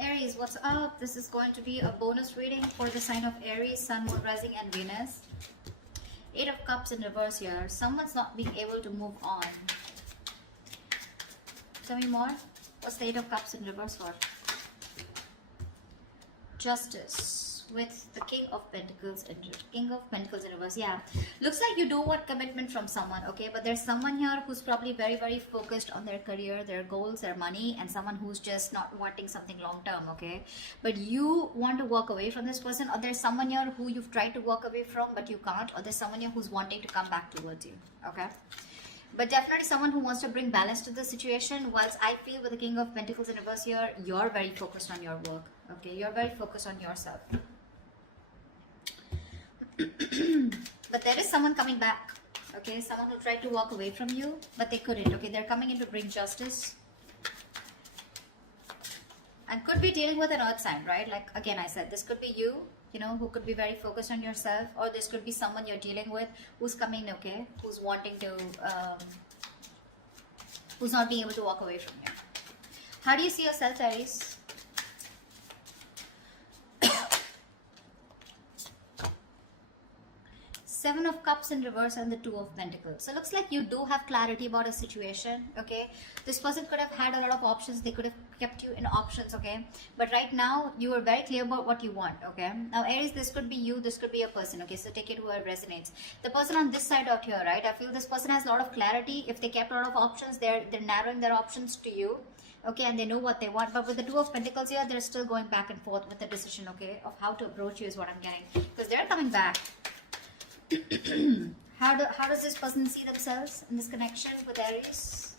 Aries, what's up? This is going to be a bonus reading for the sign of Aries, Sun, Moon, Rising, and Venus. Eight of Cups in reverse here. Someone's not being able to move on. Tell me more. What's the Eight of Cups in reverse for? Justice with the King of Pentacles in reverse. Yeah, looks like you do want commitment from someone, okay? But there's someone here who's probably very, very focused on their career, their goals, their money, and someone who's just not wanting something long term, okay? But you want to walk away from this person, or there's someone here who you've tried to walk away from but you can't, or there's someone here who's wanting to come back towards you, okay? But definitely someone who wants to bring balance to the situation. Whilst I feel with the King of Pentacles in reverse here, you're very focused on your work, okay? You're very focused on yourself. But there is someone coming back, okay? Someone who tried to walk away from you, but they couldn't, okay? They're coming in to bring justice. And could be dealing with an earth sign, right? Like, again, I said, this could be you, you know, who could be very focused on yourself, or this could be someone you're dealing with who's coming, okay, who's wanting to, who's not being able to walk away from you. How do you see yourself, Aries? Seven of Cups in reverse and the Two of Pentacles. So it looks like you do have clarity about a situation, okay? This person could have had a lot of options. They could have kept you in options, okay? But right now, you are very clear about what you want, okay? Now, Aries, this could be you. This could be a person, okay? So take it where it resonates. The person on this side out here, right? I feel this person has a lot of clarity. If they kept a lot of options, they're narrowing their options to you, okay? And they know what they want. But with the Two of Pentacles here, they're still going back and forth with the decision, okay? Of how to approach you is what I'm getting. Because they're coming back. How does this person see themselves in this connection with Aries?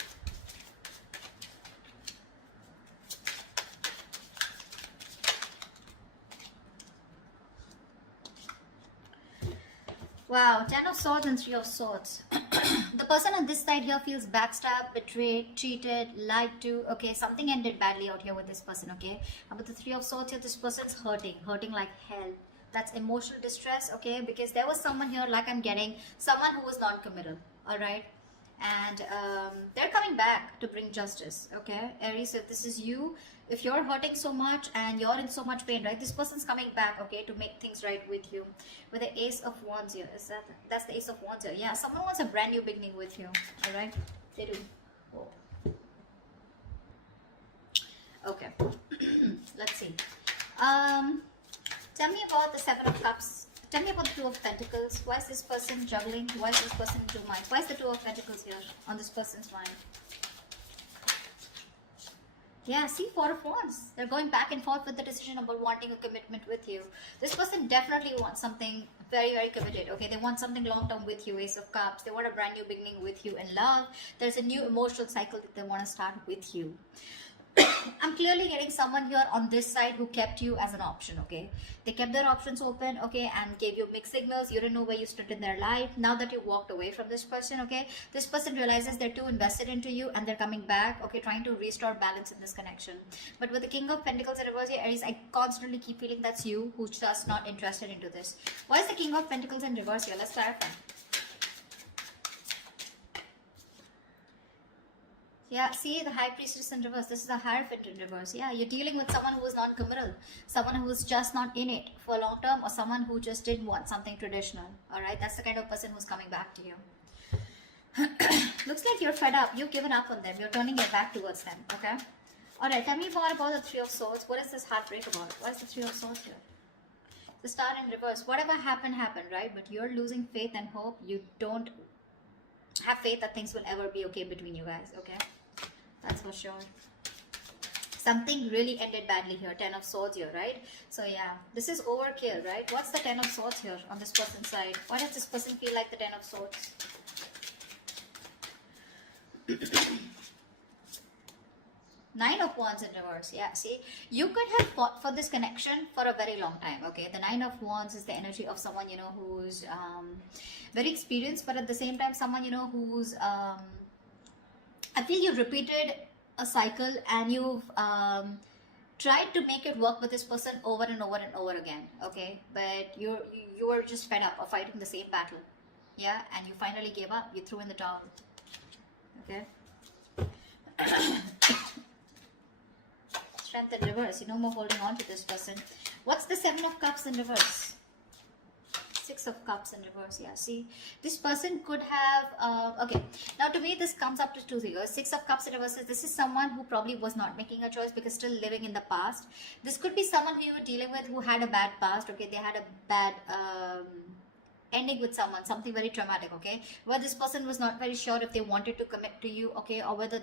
Wow, Ten of Swords and Three of Swords. The person on this side here feels backstabbed, betrayed, cheated, lied to. Okay, something ended badly out here with this person, okay? And with the Three of Swords here, this person's hurting like hell. That's emotional distress, okay? Because there was someone here, like I'm getting, someone who was non-committal, all right? And they're coming back to bring justice, okay? Aries, if this is you, if you're hurting so much and you're in so much pain, right? This person's coming back, okay, to make things right with you. With the Ace of Wands here, that's the Ace of Wands here. Yeah, someone wants a brand new beginning with you, all right? They do. Oh. Okay, let's see. Tell me about the Seven of Cups. Tell me about the Two of Pentacles. Why is this person juggling? Why is this person in two minds? Why is the Two of Pentacles here on this person's mind? Yeah, see, Four of Wands. They're going back and forth with the decision about wanting a commitment with you. This person definitely wants something very, very committed. Okay, they want something long-term with you, Ace of Cups. They want a brand new beginning with you in love. There's a new emotional cycle that they want to start with you. I'm clearly getting someone here on this side who kept you as an option, okay? They kept their options open, okay, and gave you mixed signals. You didn't know where you stood in their life. Now that you walked away from this person, okay, this person realizes they're too invested into you and they're coming back, okay, trying to restore balance in this connection. But with the King of Pentacles in reverse here, Aries, I constantly keep feeling that's you who's just not interested into this. Why is the King of Pentacles in reverse here? Let's clarify. Yeah, see, the High Priestess in reverse. This is the Hierophant in reverse. Yeah, you're dealing with someone who is non-committal, someone who is just not in it for long term, or someone who just didn't want something traditional. All right, that's the kind of person who's coming back to you. Looks like you're fed up. You've given up on them. You're turning your back towards them. Okay. All right. Tell me more about the Three of Swords. What is this heartbreak about? What is the Three of Swords here? The Star in reverse. Whatever happened, right? But you're losing faith and hope. You don't have faith that things will ever be okay between you guys. Okay. That's for sure. Something really ended badly here. Ten of Swords here, right? So yeah, this is overkill, right? What's the Ten of Swords here on this person's side? Why does this person feel like the Ten of Swords? Nine of Wands in reverse. Yeah, see, you could have fought for this connection for a very long time. Okay, the Nine of Wands is the energy of someone, you know, who's very experienced, but at the same time someone, you know, who's I feel you've repeated a cycle and you've tried to make it work with this person over and over and over again, okay? But you were just fed up of fighting the same battle, yeah? And you finally gave up. You threw in the towel, okay? Strength in reverse. No more holding on to this person. What's the Seven of Cups in reverse? Six of Cups in reverse. Yeah, see, this person could have okay, now to me this comes up to two things. Six of Cups in reverse is, this is someone who probably was not making a choice because still living in the past. This could be someone who you were dealing with who had a bad past. Okay, they had a bad ending with someone, something very traumatic. Okay, where this person was not very sure if they wanted to commit to you. Okay, or whether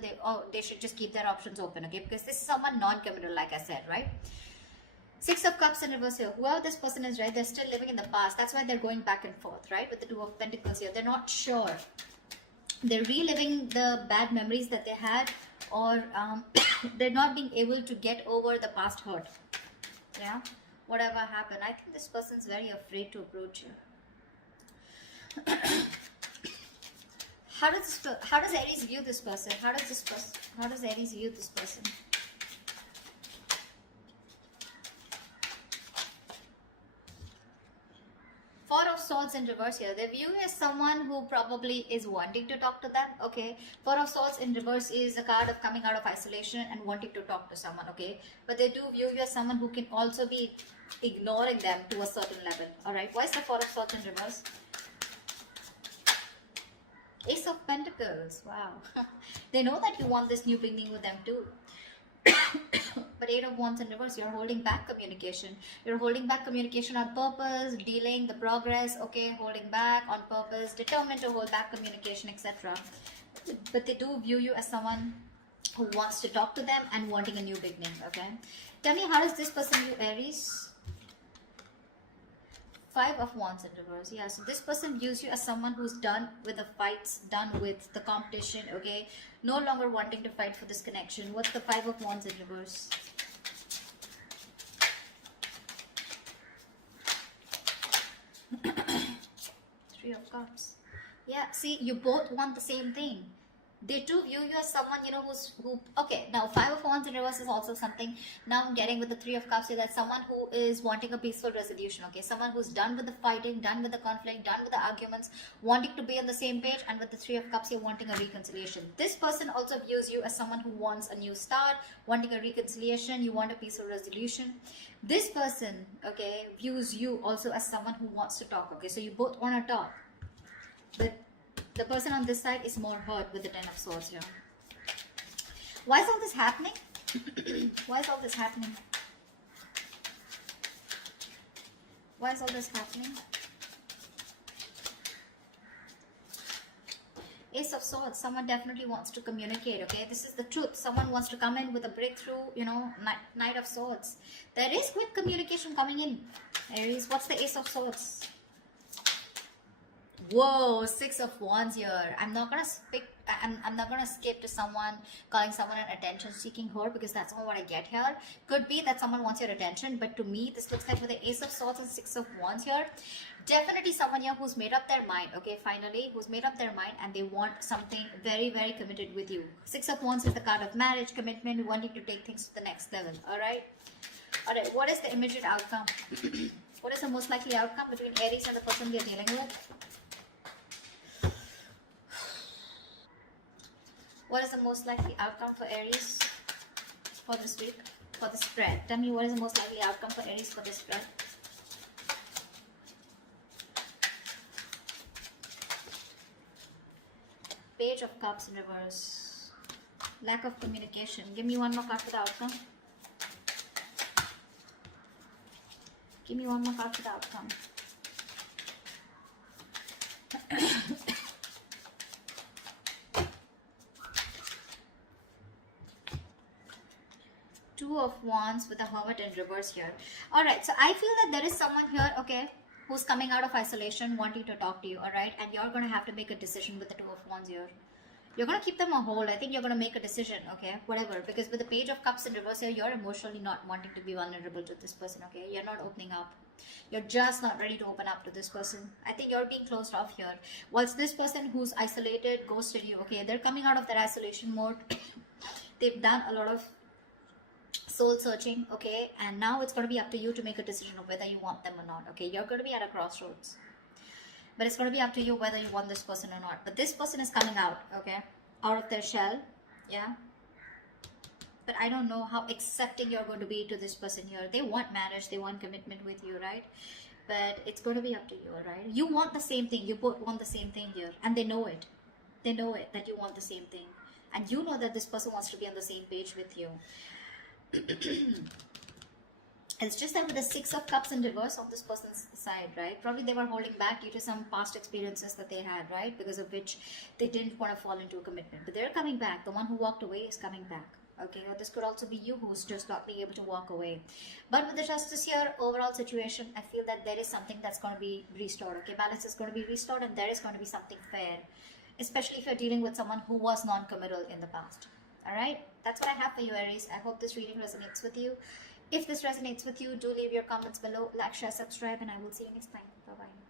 they should just keep their options open. Okay, because this is someone non-committal, like I said, right? Six of Cups in reverse here. Whoever this person is, right, they're still living in the past. That's why they're going back and forth, right? With the Two of Pentacles here. They're not sure. They're reliving the bad memories that they had, or they're not being able to get over the past hurt. Yeah? Whatever happened. I think this person's very afraid to approach you. How does Aries view this person? How does Aries view this person? Four of Swords in reverse here. They view you as someone who probably is wanting to talk to them. Okay. Four of Swords in reverse is a card of coming out of isolation and wanting to talk to someone. Okay. But they do view you as someone who can also be ignoring them to a certain level. Alright. Why is the Four of Swords in reverse? Ace of Pentacles. Wow. They know that you want this new beginning with them too. But Eight of Wands in reverse, you're holding back communication. You're holding back communication on purpose, delaying the progress, okay, holding back on purpose, determined to hold back communication, etc. But they do view you as someone who wants to talk to them and wanting a new beginning, okay? Tell me, how does this person view Aries? Five of Wands in reverse. Yeah, so this person views you as someone who's done with the fights, done with the competition, okay? No longer wanting to fight for this connection. What's the Five of Wands in reverse? Three of Cups. Yeah, see, you both want the same thing. They do view you as someone, okay, now Five of Wands in reverse is also something. Now I'm getting with the Three of Cups here, that someone who is wanting a peaceful resolution, okay? Someone who's done with the fighting, done with the conflict, done with the arguments, wanting to be on the same page, and with the Three of Cups here, wanting a reconciliation. This person also views you as someone who wants a new start, wanting a reconciliation, you want a peaceful resolution. This person, okay, views you also as someone who wants to talk, okay? So you both want to talk. But the person on this side is more hurt with the Ten of Swords here. Why is all this happening? Why is all this happening? Why is all this happening? Ace of Swords. Someone definitely wants to communicate, okay? This is the truth. Someone wants to come in with a breakthrough, Knight of Swords. There is quick communication coming in. Aries, what's the Ace of Swords? Whoa, Six of Wands here. I'm not gonna skip to someone calling someone an attention-seeking whore, because that's not what I get here. Could be that someone wants your attention, but to me, this looks like with the Ace of Swords and Six of Wands here, definitely someone here who's made up their mind. Okay, finally, who's made up their mind and they want something very, very committed with you. Six of Wands is the card of marriage, commitment, wanting to take things to the next level. All right. What is the immediate outcome? What is the most likely outcome between Aries and the person they're dealing with? What is the most likely outcome for Aries for this week, for the spread? Tell me, what is the most likely outcome for Aries for this spread? Page of Cups in reverse. Lack of communication. Give me one more card for the outcome. Give me one more card for the outcome. Two of Wands with a Hermit in reverse here. Alright, so I feel that there is someone here, okay, who's coming out of isolation, wanting to talk to you, alright? And you're going to have to make a decision with the Two of Wands here. You're going to keep them on hold. I think you're going to make a decision, okay? Whatever. Because with the Page of Cups in reverse here, you're emotionally not wanting to be vulnerable to this person, okay? You're not opening up. You're just not ready to open up to this person. I think you're being closed off here. Whilst this person who's isolated, ghosted you, okay? They're coming out of their isolation mode. They've done a lot of soul searching, okay? And now it's going to be up to you to make a decision of whether you want them or not, okay? You're going to be at a crossroads. But it's going to be up to you whether you want this person or not. But this person is coming out, okay? Out of their shell, yeah? but I don't know how accepting you're going to be to this person here. They want marriage, they want commitment with you, right? But it's going to be up to you, all right? You want the same thing. You both want the same thing here, and they know it. They know it, that you want the same thing, and you know that this person wants to be on the same page with you. It's just that with the Six of Cups in reverse on this person's side, right? Probably they were holding back due to some past experiences that they had, right? Because of which they didn't want to fall into a commitment. But they're coming back. The one who walked away is coming back. Okay, or this could also be you who's just not being able to walk away. But with the Justice here, overall situation, I feel that there is something that's going to be restored. Okay, balance is going to be restored, and there is going to be something fair. Especially if you're dealing with someone who was non-committal in the past. Alright, that's what I have for you, Aries. I hope this reading resonates with you. If this resonates with you, do leave your comments below, like, share, subscribe, and I will see you next time. Bye-bye.